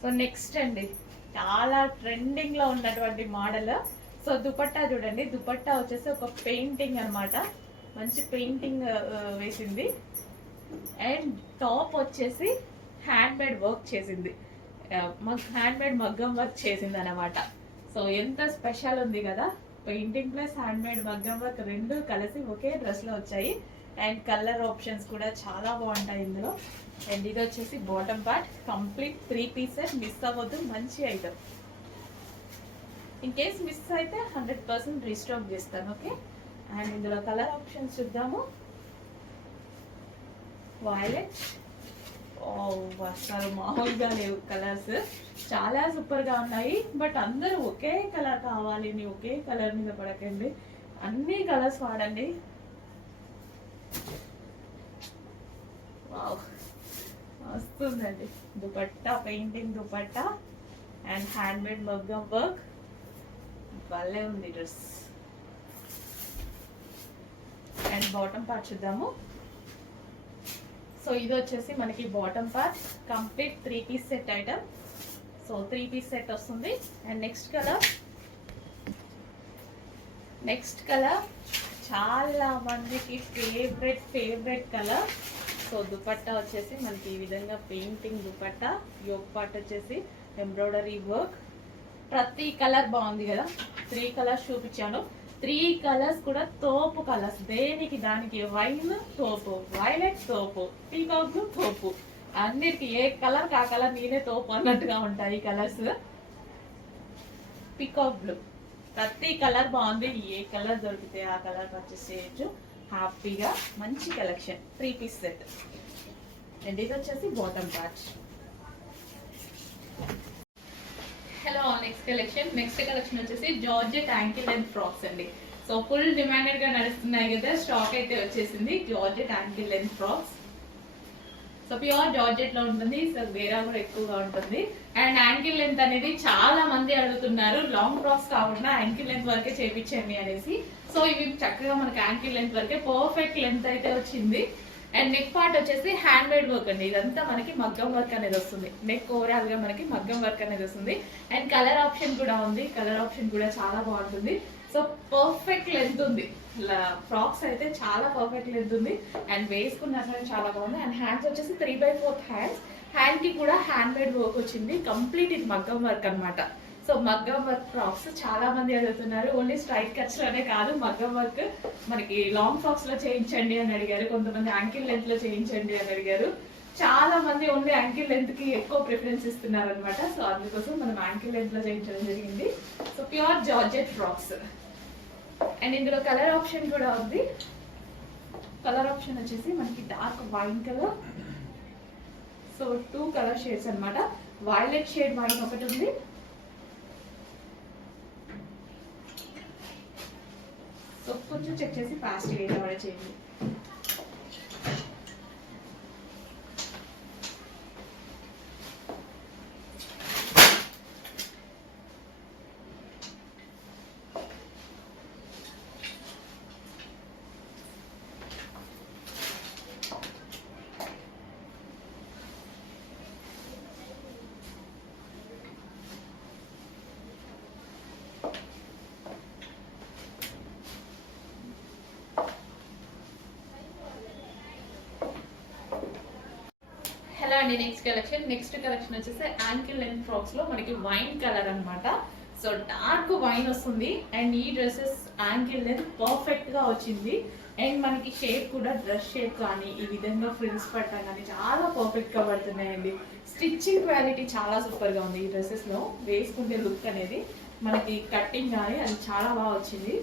So next అండి, చాలా trending లో ఉన్నటువంటి మోడల్. సో దుపట్టా చూడండి, దుపట్టా వచ్చేసి ఒక పెయింటింగ్ అనమాట, మంచి పెయింటింగ్ వేసింది. అండ్ టాప్ వచ్చేసి హ్యాండ్ మేడ్ వర్క్ చేసింది, హ్యాండ్ మేడ్ మగ్గం వర్క్ చేసింది అనమాట. సో ఎంత స్పెషల్ ఉంది కదా, పెయింటింగ్ ప్లస్ హ్యాండ్ మేడ్ మగ్గం వర్క్ రెండు కలిసి ఒకే డ్రెస్ లో వచ్చాయి. అండ్ కలర్ ఆప్షన్స్ కూడా చాలా బాగుంటాయి ఇందులో. అండ్ ఇది వచ్చేసి bottom part, complete 3 pieces, miss అవ్వద్దు, మంచి ఐటమ్. ఇన్ కేస్ మిస్ అయితే 100% రీస్టాక్ చేస్తాను, ఓకే. అండ్ ఇందులో కలర్ ఆప్షన్స్ చూద్దాము. వైలెట్, అసలు మామూలుగా లేవు కలర్స్, చాలా సూపర్ గా ఉన్నాయి. బట్ అందరూ ఒకే కలర్ కావాలి, ఒకే కలర్ మీద పడకండి, అన్ని కలర్స్ వాడండి. వావ్, వస్తుందండి dupatta, painting dupatta and hand made మగ్గం వర్క్, భలే ఉంది డ్రెస్. అండ్ బాటమ్ పార్ట్ చూద్దాము. సో ఇది వచ్చేసి మనకి bottom part, complete 3 piece set item. So 3 piece set వస్తుంది. అండ్ నెక్స్ట్ కలర్ చాలా మందికి ఫేవరెట్ కలర్. సో దుపట్టా వచ్చేసి మనకి ఈ విధంగా పెయింటింగ్ దుపట్టా, యోక్ పార్ట్ వచ్చేసి ఎంబ్రాయిడరీ వర్క్. ప్రతి కలర్ బాగుంది కదా, 3 కలర్స్ చూపించాను. 3 కలర్స్ కూడా తోపు కలర్స్, దేనికి దానికి. వైన్ తోపు, వైలెట్ తోపు, పీకాక్ బ్లూ తోపు, అన్నిటికి ఏ కలర్ కా కలర్ నేనే తోపు అన్నట్టుగా ఉంటాయి ఈ కలర్స్. పీకాక్ బ్లూ, ప్రతి కలర్ బాగుంది. ఏ కలర్ దొరికితే ఆ కలర్ పర్చేస్ చేయొచ్చు హ్యాపీగా. మంచి కలెక్షన్, 3 పీస్ సెట్. అండ్ ఇది వచ్చేసి bottom part. Hello, next collection వచ్చేసి జార్జెట్ యాంకిల్ లెంత్ ఫ్రాక్స్ అండి. సో ఫుల్ డిమాండెడ్ గా నడుస్తున్నాయి కదా, స్టాక్ అయితే వచ్చేసింది georgette ankle length frocks. So pure georgette లో ఉంటుంది, సో వేరా కూడా ఎక్కువగా ఉంటుంది. అండ్ యాంకిల్ లెంత్ అనేది చాలా మంది అడుగుతున్నారు, లాంగ్ ఫ్రాక్స్ కాకుండా యాంకిల్ లెంత్ వరకే చేపించండి అనేసి. సో ఇవి చక్కగా మనకి యాంకిల్ లెంత్ వరకే పర్ఫెక్ట్ లెంత్ అయితే వచ్చింది. అండ్ నెక్ పార్ట్ వచ్చేసి హ్యాండ్ మేడ్ వర్క్ అండి, ఇదంతా మనకి మగ్గం వర్క్ అనేది వస్తుంది. నెక్ ఓవరాల్ గా మనకి మగ్గం వర్క్ అనేది వస్తుంది. అండ్ కలర్ ఆప్షన్ కూడా ఉంది, కలర్ ఆప్షన్ కూడా చాలా బాగుంటుంది. సో పర్ఫెక్ట్ లెంత్ ఉంది, ఫ్రాక్స్ అయితే చాలా పర్ఫెక్ట్ లెంత్ ఉంది. అండ్ వేసుకున్నా సరే చాలా బాగుంది. అండ్ హ్యాండ్స్ వచ్చేసి 3/4 హ్యాండ్స్, హ్యాండ్ కి కూడా హ్యాండ్ మేడ్ వర్క్ వచ్చింది. కంప్లీట్ ఇది మగ్గం వర్క్ అనమాట. సో మగ్గం వర్క్ ఫ్రాక్స్ చాలా మంది అడుగుతున్నారు. ఓన్లీ స్ట్రైట్ కట్స్ లోనే కాదు, మగ్గం వర్క్ మనకి లాంగ్ ఫ్రాక్స్ లో చేయించండి అని అడిగారు, కొంతమంది యాంకిల్ లెంత్ లో చేయించండి అని అడిగారు. చాలా మంది ఓన్లీ యాంకిల్ లెంత్ కి ఎక్కువ ప్రిఫరెన్స్ ఇస్తున్నారు అనమాట. సో అందుకోసం మనం యాంకిల్ లెంత్ లో చేయించడం జరిగింది. So pure georgette frocks. And ఇందులో కలర్ ఆప్షన్ కూడా ఉంది. కలర్ ఆప్షన్ వచ్చేసి మనకి dark wine colour. So 2 colour shades అనమాట. వైలెట్ షేడ్ వైన్ ఒకటి ఉంది, సో కొంచెం చెక్ చేసి ఫాస్ట్ గా ఆర్డర్ చేయండి. హలో అండి, నెక్స్ట్ కలెక్షన్ వచ్చేసి యాంకిల్ లెంత్ ఫ్రాక్స్ లో మనకి వైన్ కలర్ అనమాట. సో డార్క్ వైన్ వస్తుంది. అండ్ ఈ డ్రెస్సెస్ యాంకిల్ లెంత్ పర్ఫెక్ట్ గా వచ్చింది. అండ్ మనకి షేప్ కూడా డ్రెస్ షేప్ కానీ ఈ విధంగా ఫ్రిల్స్ పట్టా కానీ చాలా పర్ఫెక్ట్ గా పడుతున్నాయండి. స్టిచ్చింగ్ క్వాలిటీ చాలా సూపర్ గా ఉంది ఈ డ్రెస్సెస్ లో. వేసుకుంటే లుక్ అనేది మనకి కట్టింగ్ కానీ అది చాలా బాగా వచ్చింది.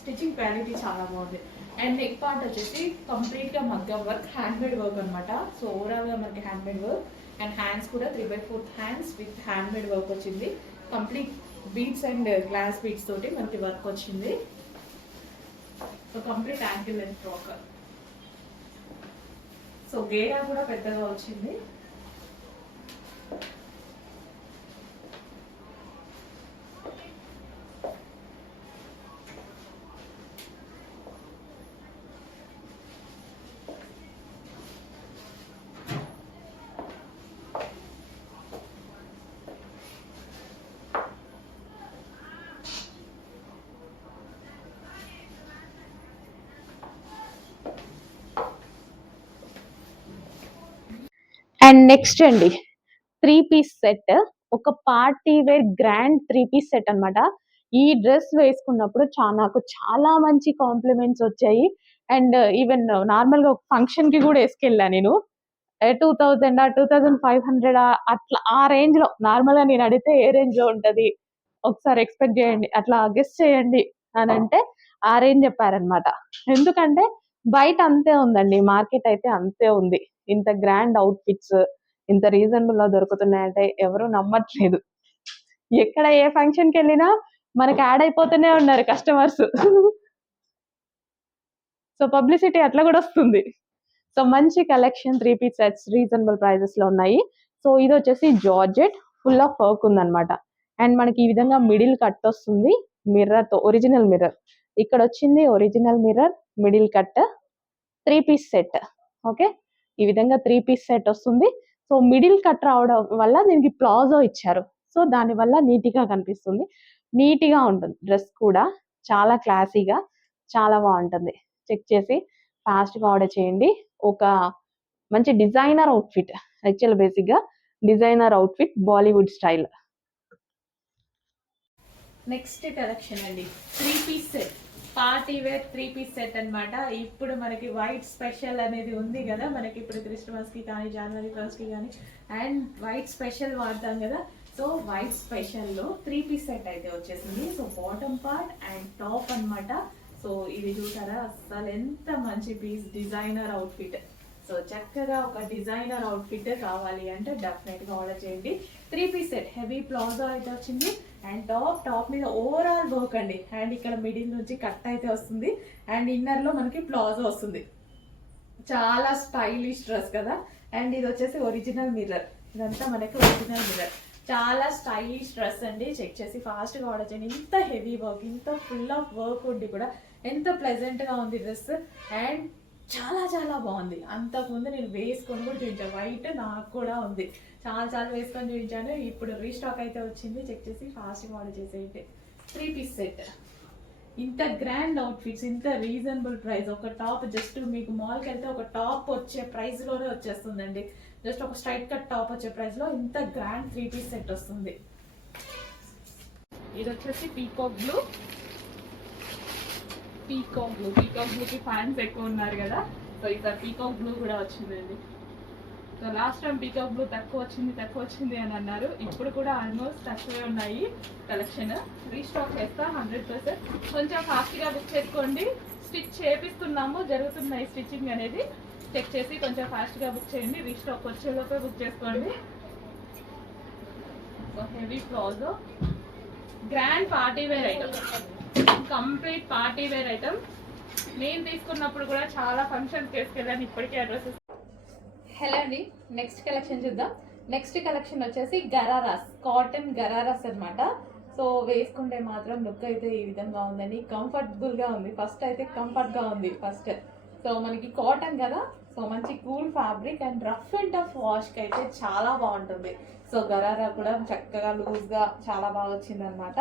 స్టిచ్చింగ్ క్వాలిటీ చాలా బాగుంది. అండ్ నెక్ పార్ట్ వచ్చేసి కంప్లీట్ గా మగ్గం వర్క్, హ్యాండ్ మేడ్ వర్క్ అనమాట. సో ఓవరాల్ గా మనకి handmade work. And hands కూడా 3/4 hands with handmade work వచ్చింది. Complete beads and glass beads తోటి మనకి వర్క్ వచ్చింది. So complete ankle length frock. So గేరా కూడా పెద్దగా వచ్చింది. అండ్ నెక్స్ట్ అండి 3-piece సెట్, ఒక party wear grand 3-piece set అన్నమాట. ఈ డ్రెస్ వేసుకున్నప్పుడు నాకు చాలా మంచి కాంప్లిమెంట్స్ వచ్చాయి. అండ్ ఈవెన్ నార్మల్ గా ఫంక్షన్ కి కూడా వేసుకెళ్ళా నేను. 2000 2500 అట్లా ఆ రేంజ్ లో, నార్మల్ గా నేను అడిగితే ఏ రేంజ్ లో ఉంటది ఒకసారి ఎక్స్పెక్ట్ చేయండి, అట్లా గెస్ చేయండి అని అంటే ఆ రేంజ్ చెప్పారనమాట. ఎందుకంటే బయట అంతే ఉందండి, మార్కెట్ అయితే అంతే ఉంది. ఇంత గ్రాండ్ అవుట్ఫిట్స్ ఇంత రీజనబుల్ గా దొరుకుతున్నాయంటే ఎవరు నమ్మట్లేదు. ఎక్కడ ఏ ఫంక్షన్ కి వెళ్ళినా మనకి యాడ్ అయిపోతూనే ఉన్నారు కస్టమర్స్. సో పబ్లిసిటీ అట్లా కూడా వస్తుంది. సో మంచి collection 3-piece sets reasonable prices లో ఉన్నాయి. సో ఇది వచ్చేసి జార్జెట్, ఫుల్ ఆఫ్ వర్క్ ఉందన్నమాట. అండ్ మనకి ఈ విధంగా మిడిల్ కట్ వస్తుంది మిర్రర్ తో, ఒరిజినల్ మిర్రర్ ఇక్కడ వచ్చింది, original mirror, middle cut, 3-piece set. Okay, ఈ విధంగా 3-piece సెట్ వస్తుంది. సో మిడిల్ కట్ రావడం వల్ల దీనికి ప్లాజో ఇచ్చారు. సో దాని వల్ల నీట్గా కనిపిస్తుంది, నీట్గా ఉంటుంది డ్రెస్ కూడా, చాలా క్లాసీగా, చాలా బాగుంటుంది. చెక్ చేసి ఫాస్ట్గా ఆర్డర్ చేయండి. ఒక మంచి డిజైనర్ అవుట్ఫిట్, యాక్చువల్ బేసిక్ గా designer outfit, Bollywood style. Next collection అండి 3-piece set, party wear 3-piece set అన్నమాట. ఇప్పుడు మనకి వైట్ స్పెషల్ అనేది ఉంది కదా, మనకి ఇప్పుడు క్రిస్మస్ కి కానీ జనవరి 1st కి కానీ అండ్ వైట్ స్పెషల్ వాడతాం కదా. సో వైట్ స్పెషల్ లో 3-piece సెట్ అయితే వచ్చేసింది. So bottom part and top అన్నమాట. సో ఇది చూసారా, అసలు ఎంత మంచి పీస్, డిజైనర్ అవుట్ఫిట్. సో చక్కగా ఒక డిజైనర్ అవుట్ఫిట్ కావాలి అంటే డెఫినెట్ గా ఆర్డర్ చేయండి. 3-piece సెట్, హెవీ ప్లాజో అయితే వచ్చింది అండ్ టాప్ మీద ఓవరాల్ వర్క్ అండి. అండ్ ఇక్కడ మిడిల్ నుంచి కట్ అయితే వస్తుంది అండ్ ఇన్నర్ లో మనకి ప్లాజో వస్తుంది. చాలా స్టైలిష్ డ్రెస్ కదా. అండ్ ఇది వచ్చేసి ఒరిజినల్ మిర్రర్, ఇదంతా మనకి ఒరిజినల్ మిర్రర్. చాలా స్టైలిష్ డ్రెస్ అండి, చెక్ చేసి ఫాస్ట్ గా ఆర్డర్ చేయండి. ఇంత హెవీ వర్క్, ఇంత ఫుల్ ఆఫ్ వర్క్ ఉండి కూడా ఎంత ప్లెజెంట్ గా ఉంది డ్రెస్. అండ్ చాలా చాలా బాగుంది. అంతకుముందు నేను వేసుకొని కూడా చూపించాను, వైట్ నాకు కూడా ఉంది, చాలా వేసుకొని చూపించాను. ఇప్పుడు రీస్టాక్ అయితే వచ్చింది, చెక్ చేసి ఫాస్ట్గా ఆర్డర్ చేసేయండి. 3-piece సెట్, ఇంత గ్రాండ్ అవుట్ఫిట్స్, ఇంత రీజనబుల్ ప్రైస్. ఒక టాప్ జస్ట్ మీకు మాల్కి వెళ్తే ఒక టాప్ వచ్చే ప్రైస్ లోనే వచ్చేస్తుందండి. జస్ట్ ఒక స్ట్రైట్ కట్ టాప్ వచ్చే ప్రైస్ లో ఇంత గ్రాండ్ 3-piece సెట్ వస్తుంది. ఇది వచ్చేసి పీకాక్ బ్లూ, పీకాక్ బ్లూకి ఫ్యాన్స్ ఎక్కువ ఉన్నారు కదా. సో ఈసారి పీకాక్ బ్లూ కూడా వచ్చిందండి. So last time peacock blue తక్కువ వచ్చింది అని అన్నారు. ఇప్పుడు కూడా ఆల్మోస్ట్ తక్కువే ఉన్నాయి కలెక్షన్. రీస్టాక్ చేస్తా 100%. కొంచెం ఫాస్ట్గా బుక్ చేసుకోండి, స్టిచ్ చేపిస్తున్నాము, జరుగుతున్నాయి స్టిచ్చింగ్ అనేది. చెక్ చేసి కొంచెం ఫాస్ట్గా బుక్ చేయండి, రీస్టాక్ వచ్చేలోపే బుక్ చేసుకోండి. So heavy palazzo, grand party wear item, complete party wear item. నేను తీసుకున్నప్పుడు కూడా చాలా ఫంక్షన్స్ తీసుకెళ్ళాను, ఇప్పటికీ అడ్రసెస్. హలో అండి, నెక్స్ట్ కలెక్షన్ చూద్దాం. నెక్స్ట్ కలెక్షన్ వచ్చేసి గరారాస్, కాటన్ గరారాస్ అనమాట. సో వేసుకుంటే మాత్రం లుక్ అయితే ఈ విధంగా ఉందండి, కంఫర్టబుల్ గా ఉంది. ఫస్ట్ అయితే కంఫర్ట్ గా ఉంది ఫస్ట్. సో మనకి కాటన్ కదా, సో మంచి cool fabric and rough and tough wash కి అయితే చాలా బాగుంటుంది. సో గరారా కూడా చక్కగా లూజ్ గా చాలా బాగా వచ్చింది అనమాట.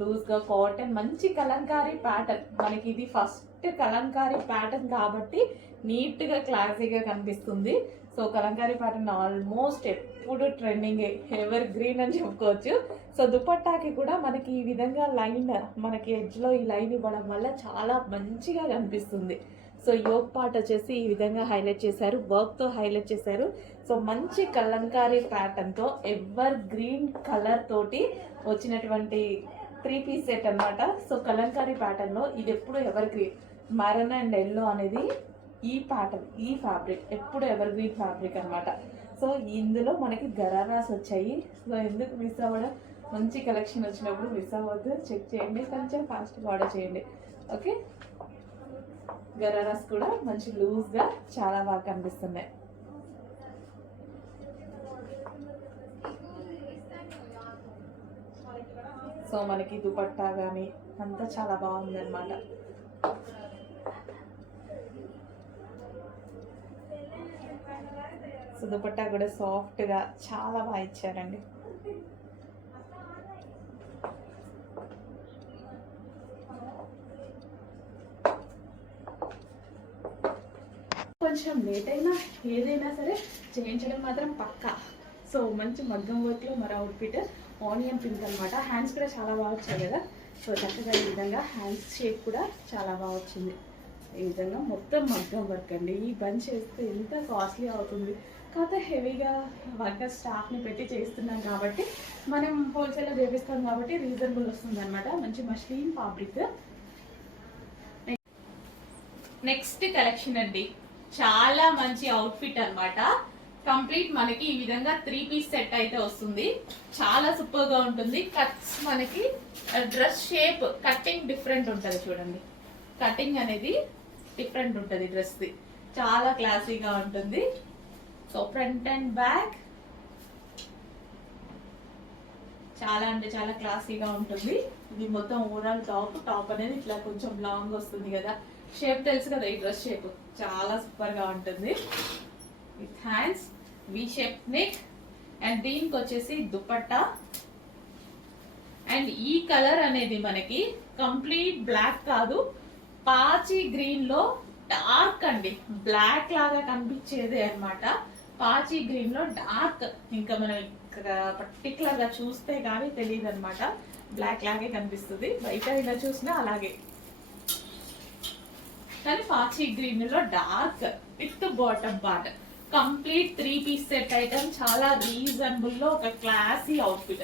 లూజ్ గా కాటన్, మంచి కలంకారీ ప్యాటర్న్. మనకి ఇది ఫస్ట్ కలంకారీ ప్యాటర్న్ కాబట్టి నీట్ గా క్లాసీగా కనిపిస్తుంది. సో కలంకారీ ప్యాటర్న్ ఆల్మోస్ట్ ఎప్పుడు ట్రెండింగ్, ఎవర్ గ్రీన్ అని చెప్పుకోవచ్చు. సో దుపట్టాకి కూడా మనకి ఈ విధంగా లైన్, మనకి ఎడ్జ్ లో ఈ లైన్ ఇవ్వడం వల్ల చాలా మంచిగా కనిపిస్తుంది. సో యోగ్ పార్ట్ వచ్చేసి ఈ విధంగా హైలైట్ చేశారు, వర్క్ తో హైలైట్ చేశారు. సో మంచి కలంకారీ ప్యాటర్న్ తో ఎవర్ గ్రీన్ కలర్ తోటి వచ్చినటువంటి 3-piece సెట్ అనమాట. సో కలంకారీ ప్యాటర్న్ లో ఇది ఎప్పుడు ever green, Maran and yellow అనేది ఈ ప్యాటర్న్, ఈ ఫ్యాబ్రిక్ ఎప్పుడు ఎవర్ గ్రీన్ ఫ్యాబ్రిక్ అనమాట. సో ఇందులో మనకి గరారాస్ వచ్చాయి. సో ఎందుకు మిస్ అవ్వడం, మంచి కలెక్షన్ వచ్చినప్పుడు మిస్ అవ్వద్దు, చెక్ చేయండి, కొంచెం ఫాస్ట్గా ఆర్డర్ చేయండి. ఓకే, గరారాస్ కూడా మంచి లూజ్గా చాలా బాగా కనిపిస్తున్నాయి. సో మనకి దుపట్టా కానీ అంతా చాలా బాగుంది అనమాట. సో దుపట్టా కూడా సాఫ్ట్గా చాలా బాగా ఇచ్చారండి. కొంచెం లేట్ అయినా ఏదైనా సరే చేయించడం మాత్రం పక్కా. సో మంచి మగ్గం వర్క్లో మరి అవుట్ఫిట్ ఆనియన్ పింక్ అనమాట. హ్యాండ్స్ కూడా చాలా బాగా వచ్చాయి కదా. సో చక్కగా ఈ విధంగా హ్యాండ్స్ షేప్ కూడా చాలా బాగా వచ్చింది. ఈ విధంగా మొత్తం మగ్గం వర్క్ అండి. ఈ బంచ్ వేస్తే ఎంత కాస్ట్లీ అవుతుంది, కాకపోతే హెవీగా వర్కర్ స్టాఫ్ని పెట్టి చేస్తున్నాం కాబట్టి, మనం హోల్సేల్లో చేపిస్తాం కాబట్టి రీజనబుల్ వస్తుంది అనమాట. మంచి మష్లీన్ ఫ్యాబ్రిక్. నెక్స్ట్ కలెక్షన్ అండి, చాలా మంచి అవుట్ఫిట్ అన్నమాట. కంప్లీట్ మనకి ఈ విధంగా 3 పీస్ సెట్ అయితే వస్తుంది. చాలా సూపర్ గా ఉంటుంది. కట్స్ మనకి డ్రెస్ షేప్ కటింగ్ డిఫరెంట్ ఉంటుంది చూడండి. కటింగ్ అనేది డిఫరెంట్ ఉంటుంది డ్రెస్ ది. చాలా క్లాసీగా ఉంటుంది. సో ఫ్రంట్ అండ్ బ్యాక్ చాలా అంటే చాలా క్లాసీగా ఉంటుంది. ఇది మొత్తం ఓవరాల్ టాప్ అనేది ఇట్లా కొంచెం లాంగ్ వస్తుంది కదా. షేప్ తెలుసు కదా, ఈ డ్రెస్ షేప్ చాలా సూపర్ గా ఉంటుంది. With hands V shape neck and దీనికి వచ్చేసి దుపట్టా. అండ్ ఈ కలర్ అనేది మనకి కంప్లీట్ బ్లాక్ కాదు, పాచి గ్రీన్ లో డార్క్ అండి, బ్లాక్ లాగా కనిపించేదే అన్నమాట. పాచి గ్రీన్ లో డార్క్, ఇంకా మనం పర్టికులర్ గా చూస్తే కానీ తెలియదు అనమాట. బ్లాక్ లాగే కనిపిస్తుంది, బయట ఇలా చూసినా అలాగే. కానీ పాచి గ్రీన్ లో dark with bottom part. Complete 3 piece set item. చాలా రీజనబుల్ లో ఒక క్లాసీ అవుట్ఫిట్,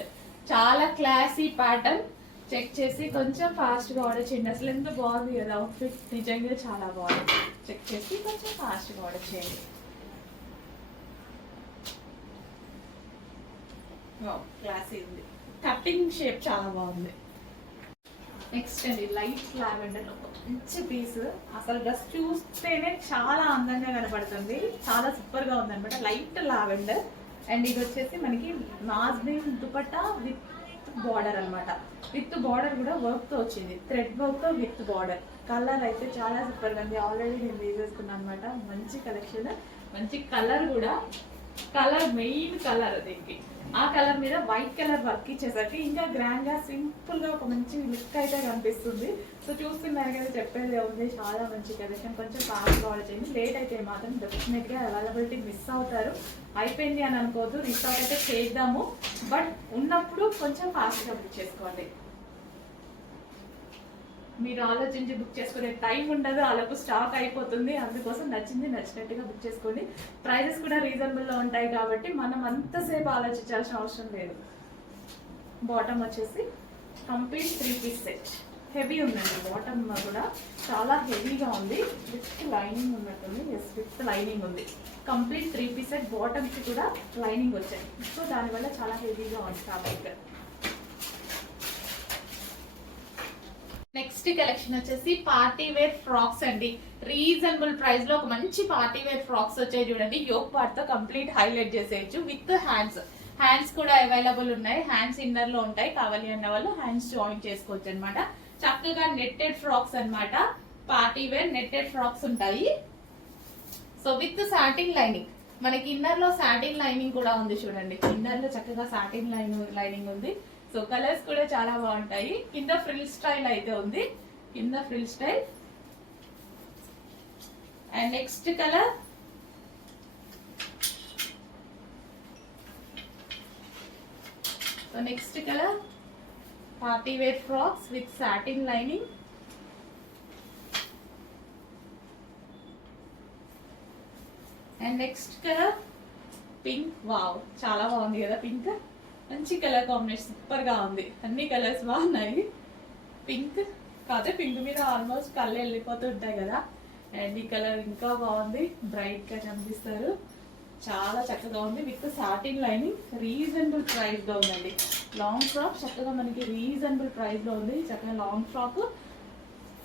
చాలా క్లాసీ ప్యాటర్న్. చెక్ చేసి కొంచెం ఫాస్ట్ గా ఆర్డర్ చేయండి. అసలు ఎంత బాగుంది కదా అవుట్ఫిట్, నిజంగా చాలా బాగుంది. చెక్ చేసి కొంచెం ఫాస్ట్ గా ఆర్డర్ చేయండి. క్లాసీ ఉంది, కటింగ్ షేప్ చాలా బాగుంది. నెక్స్ట్ అండి లైట్ లావెండర్ మంచి పీస్. అసలు డ్రెస్ చూస్తేనే చాలా అందంగా కనపడుతుంది. చాలా సూపర్ గా ఉంది అనమాట. Light lavender. అండ్ ఇది వచ్చేసి మనకి నాజ్బీన్ దుపట్టా విత్ బార్డర్ అనమాట. విత్ బార్డర్ కూడా వర్క్ తో వచ్చింది, థ్రెడ్ వర్క్ తో విత్ బార్డర్. కలర్ అయితే చాలా సూపర్ గా ఉంది. ఆల్రెడీ నేను వేసేసుకున్నాను అనమాట. మంచి కలెక్షన్, మంచి కలర్ కూడా. కలర్ మెయిన్ కలర్ దీనికి. ఆ కలర్ మీద వైట్ కలర్ వర్క్ ఇచ్చేసరికి ఇంకా గ్రాండ్ గా సింపుల్ గా ఒక మంచి లుక్ అయితే కనిపిస్తుంది. సో చూస్తున్నారు కదా, చెప్పేది ఉంది. చాలా మంచి కలెక్షన్. కొంచెం ఫాస్ట్ ఆర్డర్ చేయండి. లేట్ అయితే మాత్రం డెఫినెట్ గా అవైలబిలిటీ మిస్ అవుతారు. అయిపోయింది అని అనుకోవద్దు, రీస్టాక్ అయితే చేద్దాము, బట్ ఉన్నప్పుడు కొంచెం ఫాస్ట్ గా బుక్ చేసుకోండి. మీరు ఆలోచించి బుక్ చేసుకునే టైం ఉండదు, అలాగే స్టాక్ అయిపోతుంది. అందుకోసం నచ్చింది నచ్చినట్టుగా బుక్ చేసుకోండి. ప్రైజెస్ కూడా రీజనబుల్ లో ఉంటాయి కాబట్టి మనం అంతసేపు ఆలోచించాల్సిన అవసరం లేదు. బాటమ్ వచ్చేసి కంప్లీట్ 3 పీస్ సెట్. హెవీ ఉందండి బాటమ్ కూడా, చాలా హెవీగా ఉంది. విత్ లైనింగ్ ఉన్నట్టుంది. ఎస్, విత్ లైనింగ్ ఉంది. Complete 3 piece set. బాటమ్స్ కూడా లైనింగ్ వచ్చాయి. సో దానివల్ల చాలా హెవీగా ఉంది ఫ్యాబ్రిక్. నెక్స్ట్ కలెక్షన్ వచ్చేసి పార్టీ వేర్ ఫ్రాక్స్ అండి. రీజనబుల్ ప్రైస్ లో ఒక మంచి పార్టీ వేర్ ఫ్రాక్స్ వచ్చాయి చూడండి. యోక్ పార్ట్ తో కంప్లీట్ హైలైట్ చేసేయచ్చు విత్ హ్యాండ్స్. హ్యాండ్స్ కూడా అవైలబుల్ ఉన్నాయి. హ్యాండ్స్ ఇన్నర్ లో ఉంటాయి, కావాలి అన్న వాళ్ళు హ్యాండ్స్ జాయిన్ చేసుకోవచ్చు అనమాట. చక్కగా నెట్టెడ్ ఫ్రాక్స్ అన్నమాట. పార్టీ వేర్ నెట్టెడ్ ఫ్రాక్స్ ఉంటాయి. So with satin lining. మనకి ఇన్నర్ లో సాటిన్ లైనింగ్ కూడా ఉంది చూడండి. ఇన్నర్ లో చక్కగా సాటిన్ లైనింగ్ ఉంది. సో కలర్స్ కూడా చాలా బాగుంటాయి. కింద ఫ్రిల్ స్టైల్ అయితే ఉంది, కింద frill style. And next colour so next colour party wear frocks with satin lining. And next colour pink. Wow, చాలా బాగుంది కదా పింక్. మంచి కలర్ కాంబినేషన్, సూపర్ గా ఉంది. అన్ని కలర్స్ బాగున్నాయి. పింక్ కాకపోతే పింక్ మీద ఆల్మోస్ట్ కళ్ళు వెళ్ళిపోతూ ఉంటాయి కదా. అండ్ ఈ కలర్ ఇంకా బాగుంది, బ్రైట్ గా కనిపిస్తారు. చాలా చక్కగా ఉంది with satin lining. Reasonable price లో ఉందండి. లాంగ్ ఫ్రాక్ చక్కగా మనకి రీజనబుల్ ప్రైస్ లో ఉంది. చక్కగా లాంగ్ ఫ్రాక్.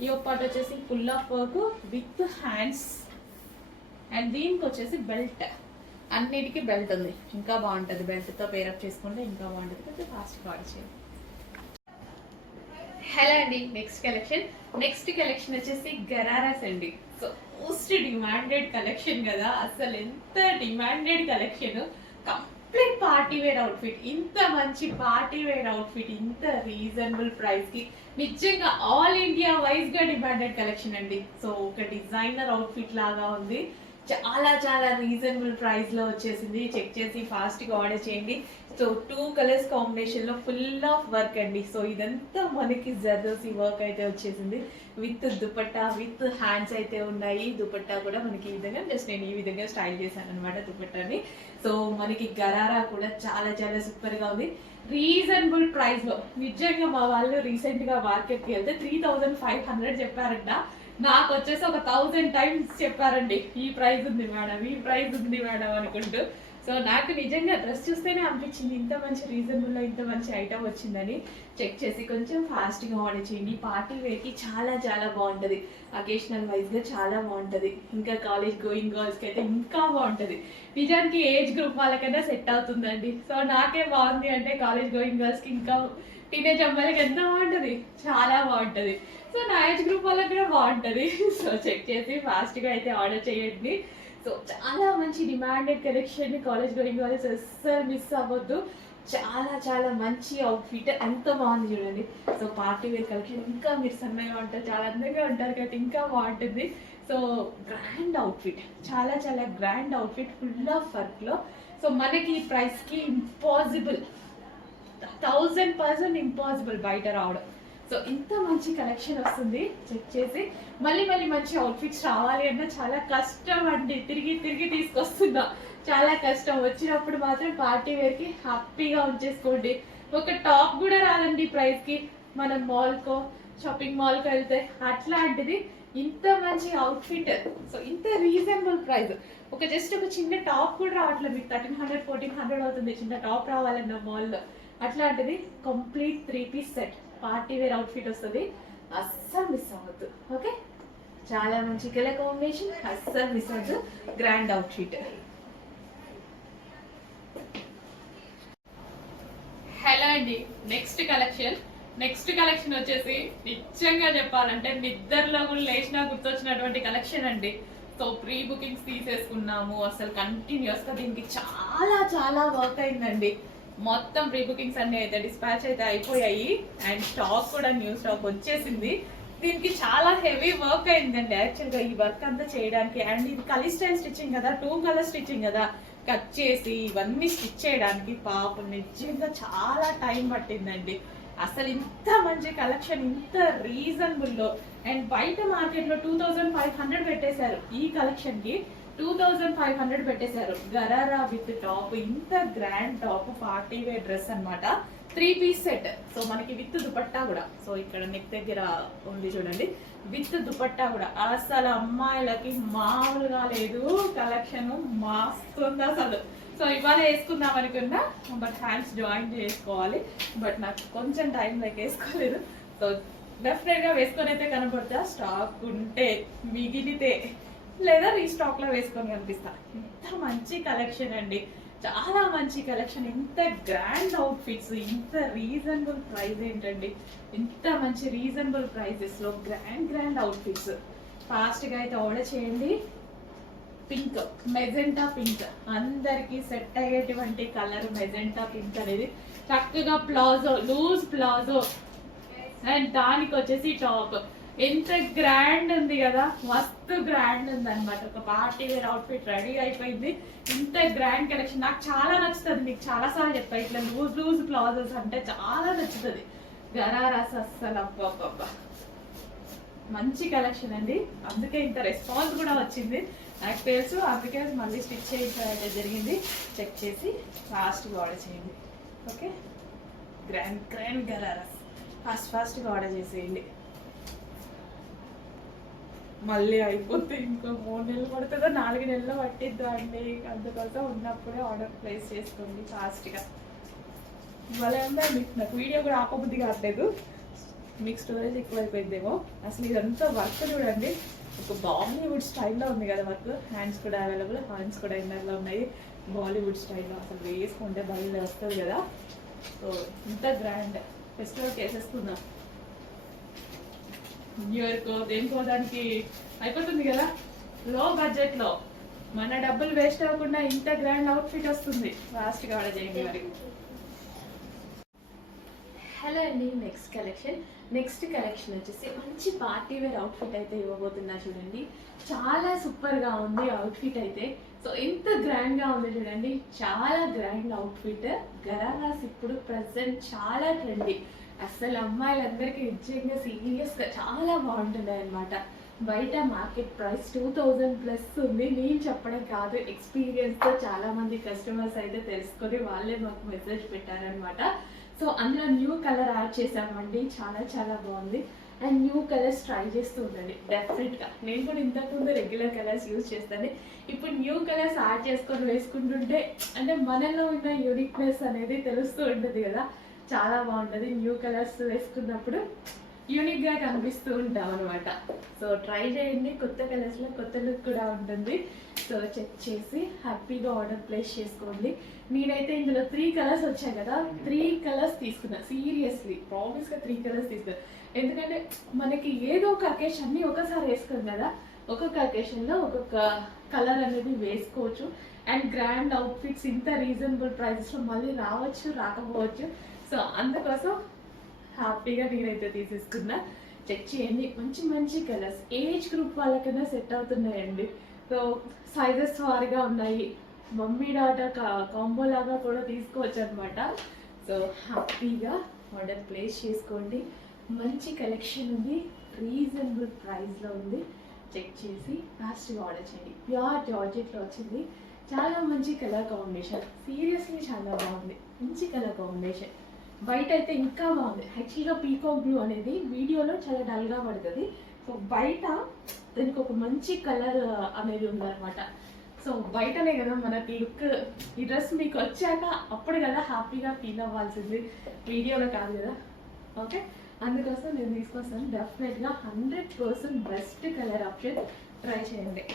ఈ పార్ట్ వచ్చేసి full of work with hands. And దీనికి వచ్చేసి బెల్ట్. అన్నిటికీ బెల్ట్ ఉంది, ఇంకా బాగుంటుంది. బెల్ట్తో పేరప్ చేసుకుంటే ఇంకా బాగుంటుంది. కొంచెం ఫాస్ట్ ఆర్డర్ చేయండి. హలో అండి, నెక్స్ట్ కలెక్షన్ వచ్చేసి గరారాస్ అండి. సో మోస్ట్ డిమాండెడ్ కలెక్షన్ కదా. అసలు ఎంత demanded collection. Complete party wear outfit. ఇంత మంచి పార్టీ వేర్ అవుట్ఫిట్ ఇంత రీజనబుల్ ప్రైస్ కి నిజంగా ఆల్ ఇండియా వైజ్ గా డిమాండెడ్ కలెక్షన్ అండి. సో ఒక డిజైనర్ అవుట్ఫిట్ లాగా ఉంది. చాలా చాలా రీజనబుల్ ప్రైస్ లో వచ్చేసింది. చెక్ చేసి ఫాస్ట్ గా ఆర్డర్ చేయండి. సో 2 కలర్స్ కాంబినేషన్ లో ఫుల్ ఆఫ్ వర్క్ అండి. సో ఇదంతా మనకి జర్దోసి వర్క్ అయితే వచ్చేసింది. విత్ దుపట్టా విత్ హ్యాండ్స్ అయితే ఉన్నాయి. దుపట్టా కూడా మనకి ఈ విధంగా జస్ట్ నేను ఈ విధంగా స్టైల్ చేశాను అనమాట దుపట్టాని. సో మనకి గరారా కూడా చాలా చాలా సూపర్ గా ఉంది. రీజనబుల్ ప్రైస్ లో నిజంగా మా వాళ్ళు రీసెంట్ గా మార్కెట్ కి వెళ్తే 3500 చెప్పారంట. నాకు వచ్చేసి ఒక 1000 టైమ్స్ చెప్పారండి ఈ ప్రైస్ ఉంది మేడం, ఈ ప్రైస్ ఉంది మేడం అనుకుంటూ. సో నాకు నిజంగా డ్రెస్ చూస్తేనే అనిపించింది ఇంత మంచి రీజనబుల్లో ఇంత మంచి ఐటమ్ వచ్చిందని. చెక్ చేసి కొంచెం ఫాస్ట్గా ఆర్డర్ చేయండి. పార్టీ వేర్కి చాలా చాలా బాగుంటుంది, అకేషనల్ వైజ్గా చాలా బాగుంటుంది. ఇంకా కాలేజ్ గోయింగ్ గర్ల్స్కి అయితే ఇంకా బాగుంటుంది. నిజానికి ఏజ్ గ్రూప్ వాళ్ళకైనా సెట్ అవుతుందండి. సో నాకే బాగుంది అంటే కాలేజ్ గోయింగ్ గర్ల్స్కి ఇంకా టీనేజ్ అమ్మాయిలకి ఎంత బాగుంటుంది, చాలా బాగుంటుంది. సో నా ఏజ్ గ్రూప్ వాళ్ళకి కూడా బాగుంటుంది. సో చెక్ చేసి ఫాస్ట్గా అయితే ఆర్డర్ చేయండి. సో చాలా మంచి demanded collection, college going girls అస్సలు మిస్ అవ్వద్దు. చాలా చాలా మంచి అవుట్ఫిట్, ఎంత బాగుంది చూడండి. సో పార్టీ వేర్ కలెక్షన్ ఇంకా మీరు సన్నగా ఉంటారు, చాలా అందంగా ఉంటారు కాబట్టి ఇంకా బాగుంటుంది. సో గ్రాండ్ అవుట్ఫిట్, చాలా చాలా గ్రాండ్ అవుట్ఫిట్, ఫుల్ ఆఫ్ వర్క్లో. సో మనకి ఈ ప్రైస్కి ఇంపాసిబుల్, 1000% ఇంపాసిబుల్ బయట రావడం. సో ఇంత మంచి కలెక్షన్ వస్తుంది. చెక్ చేసి మళ్ళీ మళ్ళీ మంచి అవుట్ఫిట్స్ రావాలి అన్నా చాలా కష్టం అండి. తిరిగి తిరిగి తీసుకొస్తున్నా, చాలా కష్టం. వచ్చినప్పుడు మాత్రం పార్టీ వేర్కి హ్యాపీగా ఉంచేసుకోండి. ఒక టాప్ కూడా రాదండి ప్రైస్కి. మనం మాల్కో షాపింగ్ మాల్కి వెళ్తే అట్లాంటిది ఇంత మంచి అవుట్ఫిట్. సో ఇంత రీజనబుల్ ప్రైస్. ఒక జస్ట్ ఒక చిన్న టాప్ కూడా రావట్లేదు మీకు. 1300 1400 అవుతుంది చిన్న టాప్ రావాలన్న మాల్లో. అట్లాంటిది complete 3 piece set party wear outfit వస్తుంది. అస్సలు మిస్ అవ్వద్దు. ఓకే, చాలా మంచి కలర్ కాంబినేషన్, అస్సలు మిస్ అవ్వద్దు. Grand outfit. హలో అండి, నెక్స్ట్ కలెక్షన్ వచ్చేసి నిజంగా చెప్పాలంటే నిద్రలో కూడా లేచినా గుర్తొచ్చినటువంటి కలెక్షన్ అండి. సో ప్రీ బుకింగ్స్ తీసేసుకున్నాము. అసలు కంటిన్యూస్గా దీనికి చాలా చాలా వర్క్ అయిందండి. మొత్తం ప్రీ బుకింగ్స్ అన్ని అయితే డిస్పాచ్ అయితే అయిపోయాయి. అండ్ స్టాక్ కూడా న్యూ స్టాక్ వచ్చేసింది. దీనికి చాలా హెవీ వర్క్ అయిందండి యాక్చువల్గా ఈ వర్క్ అంతా చేయడానికి. అండ్ ఇది కలీ స్టైల్ స్టిచ్చింగ్ కదా, 2 కలర్ స్టిచ్చింగ్ కదా, కట్ చేసి ఇవన్నీ స్టిచ్ చేయడానికి పాపం నిజంగా చాలా టైం పట్టిందండి. అసలు ఇంత మంచి కలెక్షన్ ఇంత రీజనబుల్లో. అండ్ బయట మార్కెట్లో 2500 పెట్టేశారు, ఈ కలెక్షన్కి 2500 పెట్టేశారు. గరారా విత్ టాప్, ఇంత grand top, party wear dress అనమాట. 3 పీస్ సెట్. సో మనకి విత్ దుపట్టా కూడా. సో ఇక్కడ నెక్ దగ్గర ఉంది చూడండి, విత్ దుపట్టా కూడా. అసలు అమ్మాయిలకి మామూలుగా లేదు కలెక్షన్, మస్తుంది అసలు. సో ఇవాళ వేసుకుందాం అనుకున్నా, బట్ హ్యాండ్స్ జాయిన్ చేసుకోవాలి. బట్ నాకు కొంచెం టైం లైక్ వేసుకోలేదు. సో డెఫినెట్గా వేసుకొని అయితే కనపడతా, స్టాక్ ఉంటే మిగిలితే, లేదా రీస్టాక్ లో వేసుకొని కనిపిస్తా. ఇంత మంచి కలెక్షన్ అండి, చాలా మంచి కలెక్షన్. ఇంత గ్రాండ్ అవుట్ఫిట్స్, ఇంత రీజనబుల్ ప్రైస్ ఏంటండి. ఇంత మంచి రీజనబుల్ ప్రైజెస్ లో గ్రాండ్ అవుట్ఫిట్స్. ఫాస్ట్ గా అయితే ఆర్డర్ చేయండి. పింక్, మెజెంటా పింక్, అందరికి సెట్ అయ్యేటువంటి కలర్ మెజెంటా పింక్ అనేది. చక్కగా ప్లాజో, లూజ్ ప్లాజో, అండ్ దానికి వచ్చేసి టాప్. ఎంత గ్రాండ్ ఉంది కదా, మస్తు గ్రాండ్ ఉంది అనమాట. ఒక పార్టీ వేర్ అవుట్ఫిట్ రెడీ అయిపోయింది. ఇంత గ్రాండ్ కలెక్షన్ నాకు చాలా నచ్చుతుంది. మీకు చాలా సార్లు చెప్పా, ఇట్లా లూజ్ ప్లాజోస్ అంటే చాలా నచ్చుతుంది. గరారాస్ అస్సలు అబ్బా మంచి కలెక్షన్ అండి. అందుకే ఇంత రెస్పాన్స్ కూడా వచ్చింది నాకు తెలుసు. అందుకే మళ్ళీ స్టిచ్ చేయడం జరిగింది. చెక్ చేసి ఫాస్ట్గా ఆర్డర్ చేయండి. ఓకే, గ్రాండ్ గరారాస్ ఫాస్ట్గా ఆర్డర్ చేసేయండి. మళ్ళీ అయిపోతే ఇంకో 3 నెలలు పడుతుందో 4 నెలలు పట్టిద్దు అండి. అందుకోసం ఉన్నప్పుడే ఆర్డర్ ప్లేస్ చేసుకోండి ఫాస్ట్గా. ఇవాళ ఉందండి, నాకు వీడియో కూడా ఆపబుద్ధి కావట్లేదు. మీకు స్టోరేజ్ ఎక్కువైపోయిందేమో. అసలు ఇదంతా వర్క్ చూడండి, ఒక బాలీవుడ్ స్టైల్లో ఉంది కదా వర్క్. హ్యాండ్స్ కూడా అవైలబుల్, హ్యాండ్స్ కూడా ఇన్నర్లో ఉన్నాయి బాలీవుడ్ స్టైల్లో. అసలు వేసుకుంటే బయలు వస్తుంది కదా. సో ఇంత గ్రాండ్ ఫెస్టివల్కి వేసేసుకుందాం. న్యూ ఇయర్కో దేనికో దానికి అయిపోతుంది కదా. లో బడ్జెట్లో మన డబ్బులు వేస్ట్ అవ్వకుండా ఇంత గ్రాండ్ అవుట్ఫిట్ వస్తుంది. ఫాస్ట్గా ఆర్డర్ చేయండి మరి. హలో అండి, నెక్స్ట్ కలెక్షన్ వచ్చేసి మంచి పార్టీ వేర్ అవుట్ఫిట్ అయితే ఇవ్వబోతున్నా చూడండి. చాలా సూపర్గా ఉంది అవుట్ఫిట్ అయితే. సో ఎంత గ్రాండ్గా ఉంది చూడండి, చాలా గ్రాండ్ అవుట్ఫిట్. గరారాస్ ఇప్పుడు ప్రజెంట్ చాలా ట్రెండీ. అసలు అమ్మాయిలందరికీ నిజంగా సీరియస్గా చాలా బాగుంటున్నాయి అనమాట. బయట మార్కెట్ ప్రైస్ 2000+ ఉంది. నేను చెప్పడం కాదు, ఎక్స్పీరియన్స్తో చాలామంది కస్టమర్స్ అయితే తెలుసుకొని వాళ్ళే మాకు మెసేజ్ పెట్టారనమాట. సో అందులో న్యూ కలర్ యాడ్ చేసామండి, చాలా చాలా బాగుంది. అండ్ న్యూ కలర్స్ ట్రై చేస్తూ ఉండండి డెఫినెట్గా. నేను కూడా ఇంతకుముందు రెగ్యులర్ కలర్స్ యూజ్ చేస్తాను, ఇప్పుడు న్యూ కలర్స్ యాడ్ చేసుకొని వేసుకుంటుంటే అంటే మనలో ఉన్న యూనిక్నెస్ అనేది తెలుస్తూ ఉంటుంది కదా, చాలా బాగుంటుంది. న్యూ కలర్స్ వేసుకున్నప్పుడు యూనిక్గా కనిపిస్తూ ఉంటాం అనమాట. సో ట్రై చేయండి, కొత్త కలర్స్లో కొత్త లుక్ కూడా ఉంటుంది. సో చెక్ చేసి హ్యాపీగా ఆర్డర్ ప్లేస్ చేసుకోండి. నేనైతే ఇందులో 3 కలర్స్ వచ్చాయి కదా, 3 కలర్స్ తీసుకున్నా. సీరియస్లీ ప్రామిస్గా 3 కలర్స్ తీసుకున్నా. ఎందుకంటే మనకి ఏదో ఒక అకేషన్ని ఒకసారి వేసుకోం కదా, ఒక్కొక్క అకేషన్లో ఒక్కొక్క కలర్ అనేది వేసుకోవచ్చు. అండ్ గ్రాండ్ అవుట్ఫిట్స్ ఇంత రీజనబుల్ ప్రైజెస్లో మళ్ళీ రావచ్చు రాకపోవచ్చు. సో అందుకోసం హ్యాపీగా నేనైతే తీసేసుకున్నా. చెక్ చేయండి, మంచి మంచి కలర్స్ ఏజ్ గ్రూప్ వాళ్ళకైనా సెట్ అవుతున్నాయండి. సో సైజెస్ వారిగా ఉన్నాయి, మమ్మీ డాటర్ కాంబో లాగా కూడా తీసుకోవచ్చు అనమాట. సో హ్యాపీగా ఆర్డర్ ప్లేస్ చేసుకోండి. మంచి కలెక్షన్ ఉంది, రీజనబుల్ ప్రైస్లో ఉంది. చెక్ చేసి ఫాస్ట్గా ఆర్డర్ చేయండి. ప్యూర్ జార్జెట్లో వచ్చింది, చాలా మంచి కలర్ కాంబినేషన్. సీరియస్లీ చాలా బాగుంది, మంచి కలర్ కాంబినేషన్. బయట అయితే ఇంకా బాగుంది. యాక్చువల్గా పీకాక్ బ్లూ అనేది వీడియోలో చాలా డల్గా పడుతుంది. సో బయట దానికి ఒక మంచి కలర్ అనేది ఉందన్నమాట. సో బయటనే కదా మనకి లుక్. ఈ డ్రెస్ మీకు వచ్చాక అప్పుడు కదా హ్యాపీగా ఫీల్ అవ్వాల్సింది, వీడియోలో కాదు కదా. ఓకే, అందుకోసం నేను తీసుకొస్తాను. డెఫినెట్గా 100% బెస్ట్ కలర్ ఆప్షన్, ట్రై చేయండి.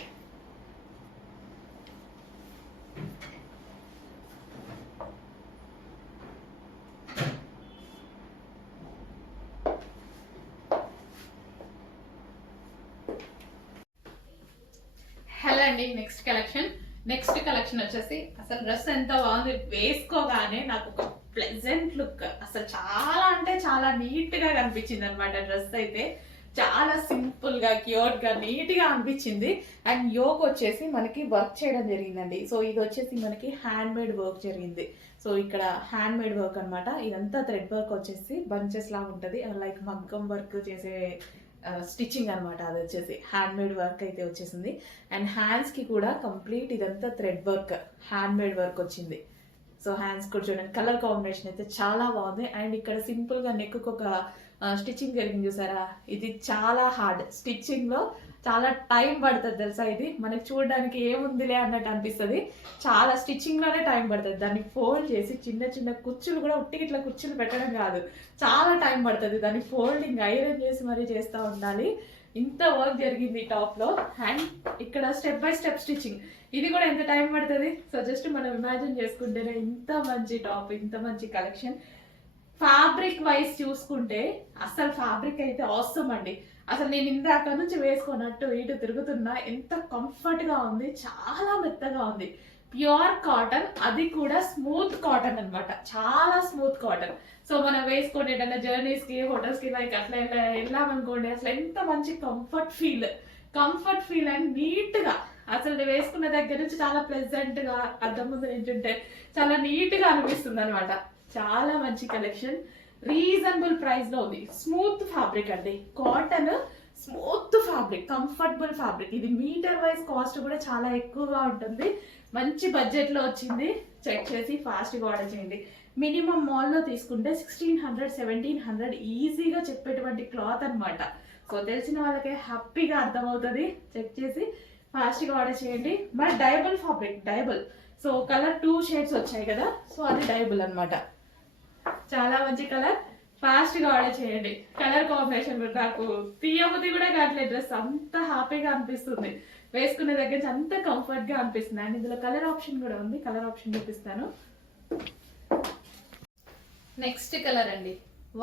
హలో అండి, నెక్స్ట్ కలెక్షన్ వచ్చేసి అసలు డ్రెస్ ఎంత బాగుంది. వేసుకోగానే నాకు ఒక ప్లెజెంట్ లుక్, అసలు చాలా అంటే చాలా నీట్ గా కనిపించింది అనమాట. డ్రెస్ అయితే చాలా సింపుల్ గా క్యూట్ గా నీట్ గా అనిపించింది. అండ్ యోక్ వచ్చేసి మనకి వర్క్ చేయడం జరిగిందండి. సో ఇది వచ్చేసి మనకి హ్యాండ్ మేడ్ వర్క్ జరిగింది. సో ఇక్కడ హ్యాండ్ మేడ్ వర్క్ అనమాట. ఇదంతా థ్రెడ్ వర్క్ వచ్చేసి బంచెస్ లాగా ఉంటుంది, లైక్ మగ్గం వర్క్ చేసే స్టిచ్చింగ్ అనమాట. అది వచ్చేసి హ్యాండ్ మేడ్ వర్క్ అయితే వచ్చేసింది. అండ్ హ్యాండ్స్కి కూడా కంప్లీట్ ఇదంతా thread work, handmade work వచ్చింది. సో హ్యాండ్స్ కూడా చూడండి, కలర్ కాంబినేషన్ అయితే చాలా బాగుంది. అండ్ ఇక్కడ సింపుల్గా నెక్కు ఒక స్టిచ్చింగ్ జరిగింది చూసారా, ఇది చాలా హార్డ్. స్టిచ్చింగ్లో చాలా టైం పడుతుంది తెలుసా. ఇది మనకి చూడడానికి ఏముందిలే అన్నట్టు అనిపిస్తుంది, చాలా స్టిచ్చింగ్లోనే టైం పడుతుంది. దాన్ని ఫోల్డ్ చేసి చిన్న చిన్న కుచ్చులు కూడా ఉట్టికి ఇట్లా కుచ్చులు పెట్టడం కాదు, చాలా టైం పడుతుంది. దాన్ని ఫోల్డింగ్ ఐరన్ చేసి మరీ చేస్తూ ఉండాలి. ఇంత వర్క్ జరిగింది టాప్లో. అండ్ ఇక్కడ స్టెప్ బై స్టెప్ స్టిచ్చింగ్, ఇది కూడా ఎంత టైం పడుతుంది. సో జస్ట్ మనం ఇమాజిన్ చేసుకుంటేనే ఇంత మంచి టాప్, ఇంత మంచి కలెక్షన్. ఫ్యాబ్రిక్ వైజ్ చూసుకుంటే అసలు ఫ్యాబ్రిక్ అయితే ఆసమ్ అండి. అసలు నేను ఇందాక నుంచి వేసుకున్నట్టు ఇటు తిరుగుతున్నా, ఎంత కంఫర్ట్గా ఉంది, చాలా మెత్తగా ఉంది. ప్యూర్ కాటన్, అది కూడా స్మూత్ కాటన్ అనమాట, చాలా స్మూత్ కాటన్. సో మనం వేసుకొని ఏదైనా జర్నీస్కి హోటల్స్కి లైక్ అట్లా వెళ్ళామనుకోండి, అసలు ఎంత మంచి కంఫర్ట్ ఫీల్ అండ్ నీట్గా. అసలు వేసుకున్న దగ్గర నుంచి చాలా ప్లెజెంట్గా, అద్దం ముందు నించుంటే చాలా నీట్గా అనిపిస్తుంది అనమాట. చాలా మంచి కలెక్షన్, రీజనబుల్ ప్రైస్ లో ఉంది. స్మూత్ ఫ్యాబ్రిక్ అండి, cotton smooth fabric, comfortable fabric. ఇది మీటర్ వైజ్ కాస్ట్ కూడా చాలా ఎక్కువగా ఉంటుంది. మంచి బడ్జెట్ లో వచ్చింది. చెక్ చేసి ఫాస్ట్ గా ఆర్డర్ చేయండి. మినిమం మాల్లో తీసుకుంటే 1600 1700 ఈజీగా చెప్పేటువంటి క్లాత్ అనమాట. సో తెలిసిన వాళ్ళకే హ్యాపీగా అర్థమవుతుంది. చెక్ చేసి ఫాస్ట్ గా ఆర్డర్ చేయండి. But డయబుల్ fabric, డయబుల్. So colour 2 shades వచ్చాయి కదా, సో అది డయబుల్ అనమాట. చాలా మంచి కలర్, ఫాస్ట్ గా ఆర్డర్ చేయండి. కలర్ కాంబినేషన్ కూడా నాకు తీయబుద్ధి కూడా కావట్లేదు. డ్రెస్ అంత హ్యాపీగా అనిపిస్తుంది, వేసుకునే దగ్గర నుంచి అంత కంఫర్ట్ గా అనిపిస్తుంది. అండ్ ఇందులో కలర్ ఆప్షన్ కూడా ఉంది, కలర్ ఆప్షన్ చూపిస్తాను. నెక్స్ట్ కలర్ అండి,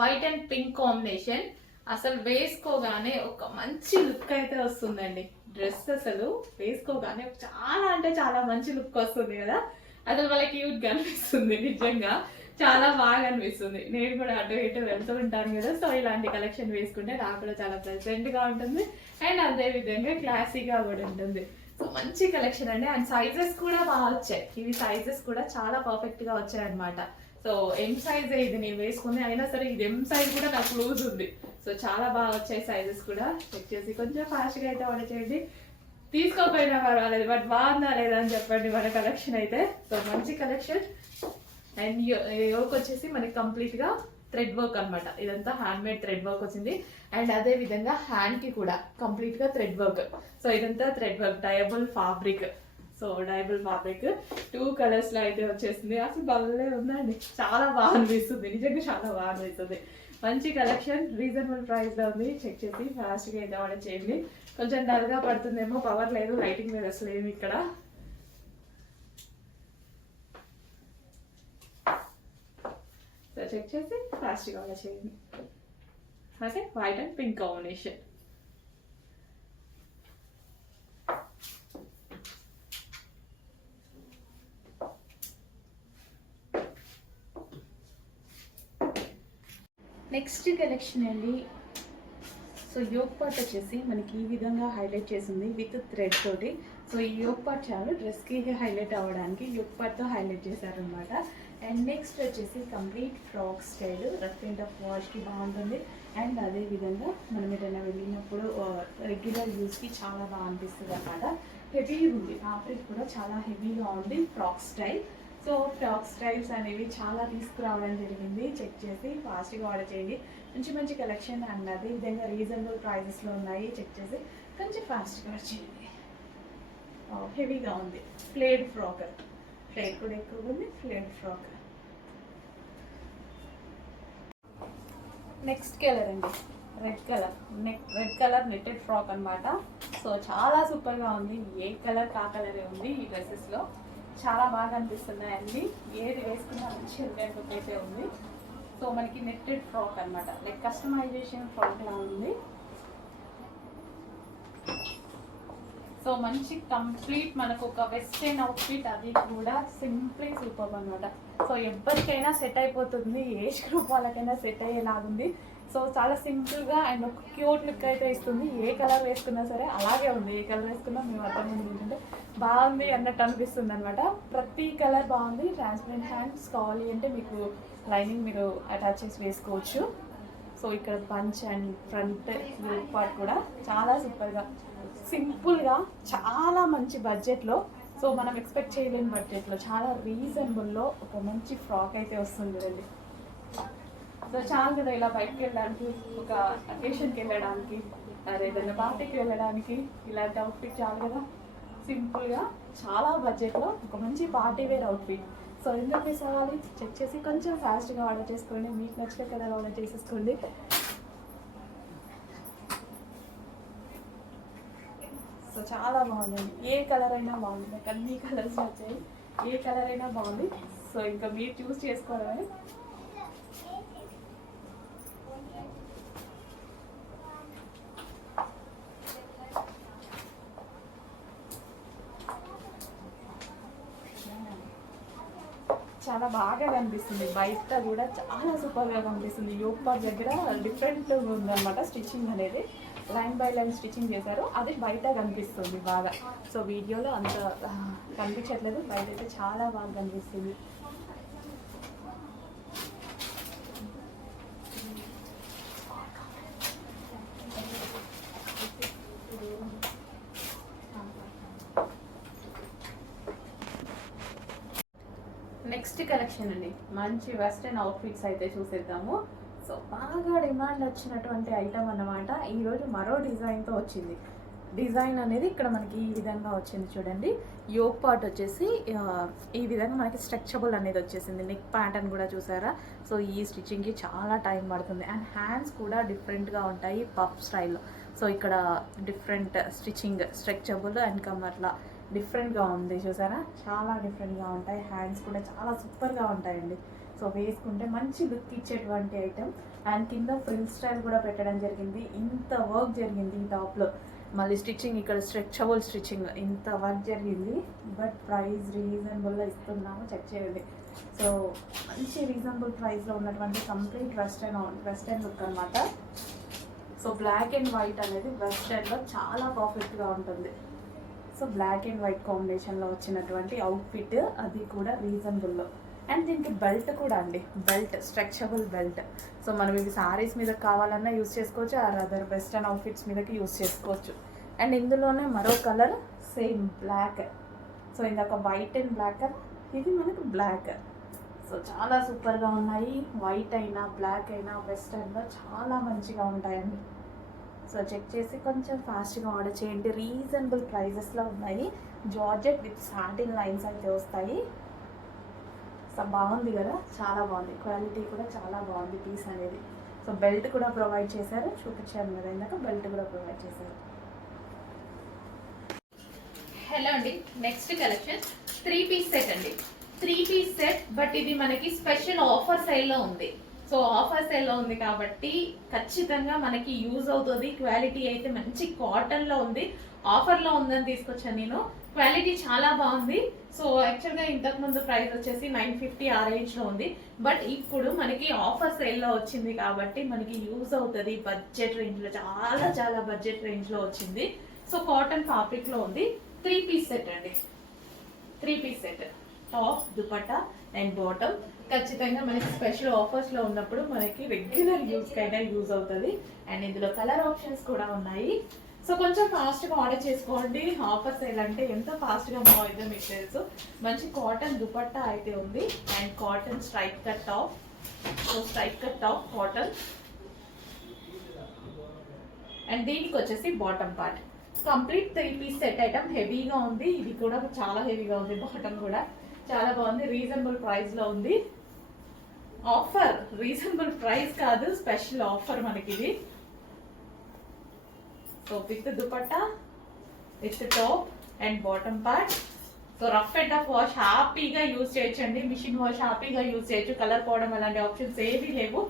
వైట్ అండ్ పింక్ కాంబినేషన్. అసలు వేసుకోగానే ఒక మంచి లుక్ అయితే వస్తుందండి. డ్రెస్ అసలు వేసుకోగానే చాలా అంటే చాలా మంచి లుక్ వస్తుంది కదా, అసలు వాళ్ళకి క్యూట్ గా అనిపిస్తుంది నిజంగా. చాలా బాగా అనిపిస్తుంది. నేను కూడా అటు ఇటు వెళ్తూ ఉంటాను కదా, సో ఇలాంటి కలెక్షన్ వేసుకుంటే నాకు కూడా చాలా ప్లెజెంట్గా ఉంటుంది అండ్ అదే విధంగా క్లాసీగా కూడా ఉంటుంది. సో మంచి కలెక్షన్ అండి. అండ్ సైజెస్ కూడా బాగా వచ్చాయి. ఇవి సైజెస్ కూడా చాలా పర్ఫెక్ట్గా వచ్చాయి అనమాట. సో ఎం సైజ్ ఇది నేను వేసుకుని, అయినా సరే ఇది ఎం సైజ్ కూడా నాకు లూజ్ ఉంది. సో చాలా బాగా వచ్చాయి సైజెస్ కూడా. చెక్ చేసి కొంచెం ఫాస్ట్గా అయితే ఆర్డర్ చేయండి. తీసుకోకపోయినా పర్వాలేదు, బట్ బాగుందా లేదా అని చెప్పండి మన కలెక్షన్ అయితే. సో మంచి కలెక్షన్. అండ్ యోక్ వచ్చేసి మనకి కంప్లీట్గా థ్రెడ్ వర్క్ అనమాట. ఇదంతా హ్యాండ్ మేడ్ థ్రెడ్ వర్క్ వచ్చింది. అండ్ అదే విధంగా హ్యాండ్కి కూడా కంప్లీట్గా థ్రెడ్ వర్క్. సో ఇదంతా thread work, డయబుల్ fabric. So డయబుల్ fabric 2 కలర్స్లో అయితే వచ్చేసింది. అసలు భలే ఉందండి, చాలా బాగా అనిపిస్తుంది, నిజంగా చాలా బాగా అనిపిస్తుంది. మంచి కలెక్షన్, రీజనబుల్ ప్రైస్లో ఉంది. చెక్ చేసి ఫాస్ట్గా అయితే ఆర్డర్ చేయండి. కొంచెం డల్గా పడుతుందేమో, పవర్ లేదు, లైటింగ్ మీద అసలు ఏమి ఇక్కడ. సో చెక్ చేసి ఫాస్ట్గా ఆర్డర్ చేయండి. Okay, white and pink combination. Next collection అండి. సో యోక్ పార్ట్ వచ్చేసి మనకి ఈ విధంగా హైలైట్ చేసింది విత్ థ్రెడ్ తోటి. సో ఈ యోక్ పార్ట్ చాలు డ్రెస్కి హైలైట్ అవ్వడానికి యోక్ పార్ట్తో హైలైట్ చేశారనమాట. అండ్ నెక్స్ట్ వచ్చేసి complete frock style, rough and tough వాష్కి బాగుంటుంది. అండ్ అదే విధంగా మనం ఏదైనా వెళ్ళినప్పుడు రెగ్యులర్ యూస్కి చాలా బాగా అనిపిస్తుంది అనమాట. హెవీ ఉంది, ఫ్యాబ్రిక్ కూడా చాలా హెవీగా ఉంది. Frock style. So frock styles అనేవి చాలా తీసుకురావడం జరిగింది. చెక్ చేసి ఫాస్ట్గా ఆర్డర్ చేయండి. మంచి మంచి కలెక్షన్ అండ్ అదేవిధంగా రీజనబుల్ ప్రైజెస్లో ఉన్నాయి. చెక్ చేసి కొంచెం ఫాస్ట్గా ఆర్డర్ చేయండి. హెవీగా ఉంది. ఫ్లేడ్ ఫ్రాక్, ఫ్లేడ్ కూడా ఎక్కువగా ఉంది. ఫ్లేడ్ ఫ్రాక్. నెక్స్ట్ కలర్ అండి, red colour. Red colour netted frock అనమాట. సో చాలా సూపర్గా ఉంది. ఏ కలర్ కా కలరే ఉంది ఈ డ్రెస్సెస్లో. చాలా బాగా అనిపిస్తున్నాయి అన్ని. ఏది వేసుకున్నా మంచి లుక్ అయితే ఉంది. సో మనకి నెట్టెడ్ ఫ్రాక్ అనమాట, లైక్ కస్టమైజేషన్ ఫ్రాక్ లా ఉంది. సో మంచి కంప్లీట్ మనకు ఒక వెస్ట్రన్ అవుట్ఫిట్, అది కూడా సింప్లీ సూపర్ అనమాట. సో ఎవరికైనా సెట్ అయిపోతుంది, ఏజ్ గ్రూప్ వాళ్ళకైనా సెట్ అయ్యేలాగుంది. సో చాలా సింపుల్గా అండ్ ఒక క్యూట్ లుక్ అయితే ఇస్తుంది. ఏ కలర్ వేసుకున్నా సరే అలాగే ఉంది. ఏ కలర్ వేసుకున్నా మేము అర్థం ఏంటంటే బాగుంది అన్నట్టు అనిపిస్తుంది అనమాట. ప్రతి కలర్ బాగుంది. ట్రాన్స్పరెంట్ హ్యాండ్స్ కావాలి అంటే మీకు లైనింగ్ మీరు అటాచ్ చేసి వేసుకోవచ్చు. సో ఇక్కడ పంచ్ అండ్ ఫ్రంట్ పార్ట్ కూడా చాలా సూపర్గా, సింపుల్గా, చాలా మంచి బడ్జెట్లో. సో మనం ఎక్స్పెక్ట్ చేయలేని బడ్జెట్లో చాలా రీజనబుల్లో ఒక మంచి ఫ్రాక్ అయితే వస్తుంది కదండి. సో చాలా కదా ఇలా బయటకు వెళ్ళడానికి, ఒక అకేషన్కి వెళ్ళడానికి, ఏదైనా పార్టీకి వెళ్ళడానికి ఇలాంటి అవుట్ఫిట్ చాలు కదా. సింపుల్గా చాలా బడ్జెట్లో ఒక మంచి పార్టీ వేర్ అవుట్ఫిట్. సో ఎందుకు మిస్ అవ్వాలి? చెక్ చేసి కొంచెం ఫాస్ట్గా ఆర్డర్ చేసుకోండి. మీకు నచ్చిన కలర్ ఆర్డర్ చేసేసుకోండి. సో చాలా బాగుందండి. ఏ కలర్ అయినా బాగుంది, నాకు అన్ని కలర్స్ వచ్చాయి. ఏ కలర్ అయినా బాగుంది. సో ఇంకా మీరు చూస్ చేసుకోవడమే. చాలా బాగా కనిపిస్తుంది. బయట కూడా చాలా సూపర్గా కనిపిస్తుంది. యోక్ పార్ట్ దగ్గర డిఫరెంట్ ఉందన్నమాట స్టిచ్చింగ్ అనేది. లైన్ బై లైన్ స్టిచ్చింగ్ చేశారు, అది బయట కనిపిస్తుంది బాగా. సో వీడియోలో అంత కనిపించట్లేదు, బయట అయితే చాలా బాగా కనిపిస్తుంది. నెక్స్ట్ కలెక్షన్ అండి, మంచి వెస్ట్రన్ అవుట్ఫిట్స్ అయితే చూసేద్దాము. సో బాగా డిమాండ్ వచ్చినటువంటి ఐటమ్ అన్నమాట. ఈరోజు మరో డిజైన్తో వచ్చింది. డిజైన్ అనేది ఇక్కడ మనకి ఈ విధంగా వచ్చింది చూడండి. యోక్ పార్ట్ వచ్చేసి ఈ విధంగా మనకి స్ట్రెచబుల్ అనేది వచ్చేసింది. నెక్ ప్యాటర్న్ కూడా చూసారా. సో ఈ స్టిచ్చింగ్కి చాలా టైం పడుతుంది. అండ్ హ్యాండ్స్ కూడా డిఫరెంట్గా ఉంటాయి పఫ్ స్టైల్లో. సో ఇక్కడ డిఫరెంట్ స్టిచ్చింగ్, స్ట్రెచబుల్ అండ్ కమర్లా డిఫరెంట్గా ఉంది చూసారా. చాలా డిఫరెంట్గా ఉంటాయి. హ్యాండ్స్ కూడా చాలా సూపర్గా ఉంటాయండి. సో వేసుకుంటే మంచి లుక్ ఇచ్చేటువంటి ఐటమ్. అండ్ కింద ఫ్రిల్ స్టైల్ కూడా పెట్టడం జరిగింది. ఇంత వర్క్ జరిగింది ఈ టాప్లో. మళ్ళీ స్టిచ్చింగ్ ఇక్కడ స్ట్రెచబుల్ స్టిచ్చింగ్, ఇంత వర్క్ జరిగింది. బట్ ప్రైస్ రీజనబుల్గా ఇస్తున్నాము, చెక్ చేయండి. సో మంచి రీజనబుల్ ప్రైస్లో ఉన్నటువంటి కంప్లీట్ వెస్టర్న్ లుక్ అనమాట. సో బ్లాక్ అండ్ వైట్ అనేది వెస్టర్న్లో చాలా పర్ఫెక్ట్గా ఉంటుంది. సో బ్లాక్ అండ్ వైట్ కాంబినేషన్లో వచ్చినటువంటి అవుట్ఫిట్, అది కూడా రీజనబుల్లో. అండ్ దీనికి బెల్ట్ కూడా అండి, బెల్ట్ స్ట్రెచబుల్ బెల్ట్. సో మనం ఇవి సారీస్ మీద కావాలన్నా యూస్ చేసుకోవచ్చు, ఆర్ అదర్ వెస్టర్న్ అవుట్ఫిట్స్ మీదకి యూస్ చేసుకోవచ్చు. అండ్ ఇందులోనే మరో కలర్ సేమ్ బ్లాక్. సో ఇందాక వైట్ అండ్ బ్లాక్, ఇది మనకు బ్లాక్. సో చాలా సూపర్గా ఉన్నాయి. వైట్ అయినా బ్లాక్ అయినా వెస్టర్న్లో చాలా మంచిగా ఉంటాయండి. సో చెక్ చేసి కొంచెం ఫాస్ట్గా ఆర్డర్ చేయండి. రీజనబుల్ ప్రైజెస్లో ఉన్నాయి. జార్జెట్ విత్ సాటిన్ లైన్స్ అయితే వస్తాయి. సో బాగుంది కదా, చాలా బాగుంది. క్వాలిటీ కూడా చాలా బాగుంది పీస్ అనేది. సో బెల్ట్ కూడా ప్రొవైడ్ చేశారు, చూపించాను కదా ఇందాక, బెల్ట్ కూడా ప్రొవైడ్ చేశారు. హలో అండి, నెక్స్ట్ కలెక్షన్ 3 పీస్ సెట్ అండి. 3 పీస్ సెట్, బట్ ఇది మనకి స్పెషల్ ఆఫర్ సేల్లో ఉంది. సో ఆఫర్ సేల్లో ఉంది కాబట్టి ఖచ్చితంగా మనకి యూజ్ అవుతుంది. క్వాలిటీ అయితే మంచి కాటన్లో ఉంది, ఆఫర్లో ఉందని తీసుకొచ్చాను నేను. క్వాలిటీ చాలా బాగుంది. సో యాక్చువల్గా ఇంతకుముందు ప్రైస్ వచ్చేసి 950 ఆ రేంజ్లో ఉంది, బట్ ఇప్పుడు మనకి ఆఫర్ సేల్లో వచ్చింది కాబట్టి మనకి యూజ్ అవుతుంది. బడ్జెట్ రేంజ్లో, చాలా చాలా బడ్జెట్ రేంజ్లో వచ్చింది. సో కాటన్ ఫ్యాబ్రిక్లో ఉంది. 3 పీస్ సెట్ అండి. 3 piece set, top, dupatta and bottom. ఖచ్చితంగా మనకి స్పెషల్ ఆఫర్స్లో ఉన్నప్పుడు మనకి రెగ్యులర్ యూస్కైనా యూజ్ అవుతుంది. అండ్ ఇందులో కలర్ ఆప్షన్స్ కూడా ఉన్నాయి. సో కొంచెం ఫాస్ట్గా ఆర్డర్ చేసుకోండి. ఆఫర్ సేల్ అంటే ఎంత ఫాస్ట్గా మూవ్ అవుతుందో మీకు తెలుసు. మంచి కాటన్ దుపట్టా అయితే ఉంది and cotton stripe cut top. So stripe cut top cotton. And దీనికి వచ్చేసి bottom part. Complete 3 piece set item. హెవీగా ఉంది, ఇది కూడా చాలా హెవీగా ఉంది. బాటమ్ కూడా చాలా బాగుంది. రీజనబుల్ ప్రైస్లో ఉంది. ఆఫర్, రీజనబుల్ ప్రైస్ కాదు, స్పెషల్ ఆఫర్ మనకి ఇది. So with dupatta, with top and bottom part. So rough and tough wash హ్యాపీగా యూజ్ చేయొచ్చండి. మిషన్ వాష్ హ్యాపీగా యూజ్ చేయొచ్చు. కలర్ పోవడం అలాంటి ఆప్షన్స్ ఏమీ లేవు.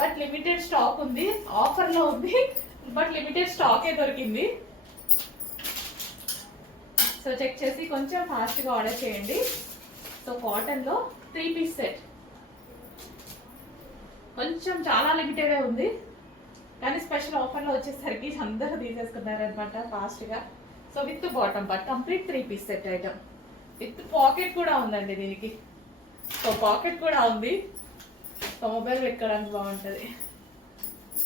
బట్ లిమిటెడ్ స్టాక్ ఉంది, ఆఫర్లో ఉంది, బట్ లిమిటెడ్ స్టాకే దొరికింది. సో చెక్ చేసి కొంచెం ఫాస్ట్గా ఆర్డర్ చేయండి. సో కాటన్లో 3 పీస్ సెట్ కొంచెం చాలా లిమిటెడే ఉంది, కానీ స్పెషల్ ఆఫర్లో వచ్చేసరికి అందరూ తీసేసుకున్నారనమాట ఫాస్ట్గా. So with bottom part, complete 3 piece set item. With pocket కూడా ఉందండి దీనికి. సో పాకెట్ కూడా ఉంది. సో మొబైల్ పెట్టుకోవడానికి బాగుంటుంది.